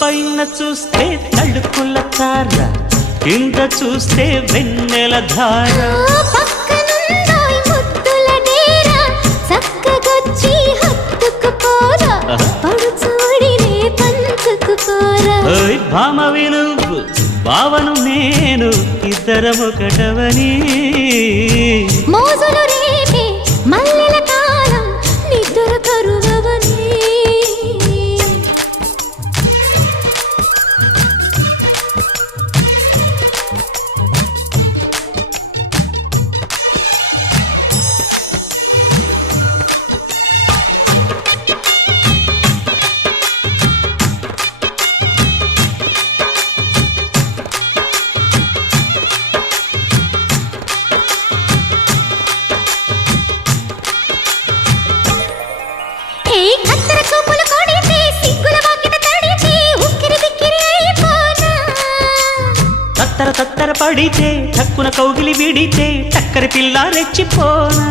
పైన చూస్తే తడుకుల తార, కింద చూస్తే వెన్నెల ధార. పక్కనుందోయ్ ముద్దుల డేరా, చక్కగొచ్చి హత్తుకుపోరా, పడుచూడినే పంచుకుపోరా. భామ వినువు భావను నేను, ఇద్దరమొకటవని. మోజులు రేపే మల్లెల కాలం, నిద్ర కరువవని. తత్తర తత్తర పడితే, తక్కున కౌగిలి విడితే, చక్కరి పిల్ల రెచ్చిపోనా.